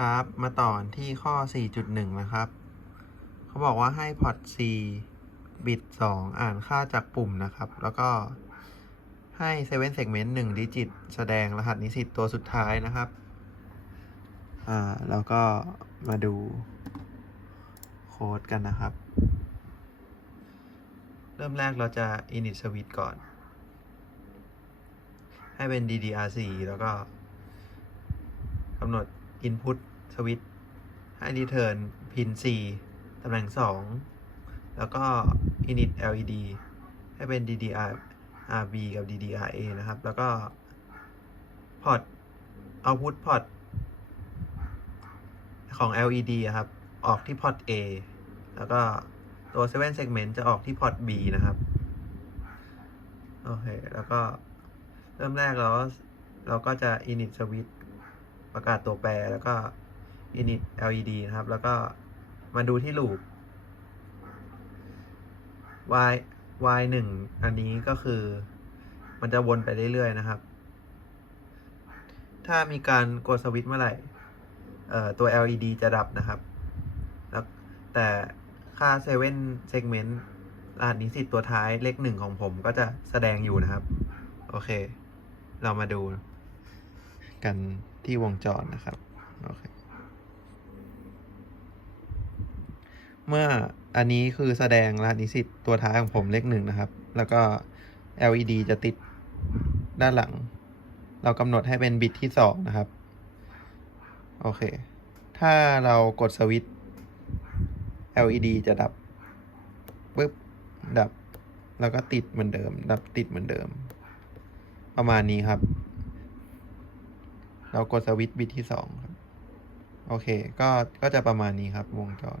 ครับ มาต่อที่ข้อ 4.1 นะครับ เขาบอกว่าให้พอร์ต C บิต 2 อ่านค่าจากปุ่มนะครับ แล้วก็ให้7 segment 1ดิจิต แสดงรหัสนิสิตตัวสุดท้ายนะครับ อ่า แล้วก็มาดูโค้ดกันนะครับ เริ่มแรกเราจะ init switch ก่อน ให้เป็น DDR4 แล้วก็กำหนด input switch ให้ return pin C ตำแหน่ง 2 แล้วก็ init LED ให้เป็น DDR RB กับ DDRA นะครับ แล้วก็ port output port ของ LED ครับ ออกที่ port A แล้วก็ตัว 7 segment จะออกที่ port B นะครับ โอเค แล้วก็เริ่มแรกเราเราก็จะ init switch ประกาศตัวแปรแล้วก็ init LED นะครับ แล้วก็มาดูที่ loop y y หนึ่งอันนี้ก็คือ มันจะวนไปเรื่อยๆนะครับ ถ้ามีการกดสวิตช์เมื่อไหร่เอ่อตัว LED จะดับนะครับแล้วแต่ค่า 7 segment รหัสนิสิตตัวท้ายเลขหนึ่งของผมก็จะแสดงอยู่นะครับ โอเค เรามาดูกัน ที่วงจรนะครับโอเคเมื่ออันนี้คือแสดงรหัสนิสิตตัวท้ายของผมเลขหนึ่งนะครับ แล้วก็ LED จะติดด้านหลัง เรากำหนดให้เป็นบิตที่สองนะครับ โอเค ถ้าเรากดสวิตช์ LED จะดับปึ๊บดับ แล้วก็ติดเหมือนเดิม ดับติดเหมือนเดิม ประมาณนี้ครับ เรากดสวิตช์บิตที่สองครับ โอเค ก็ก็จะประมาณนี้ครับวงจร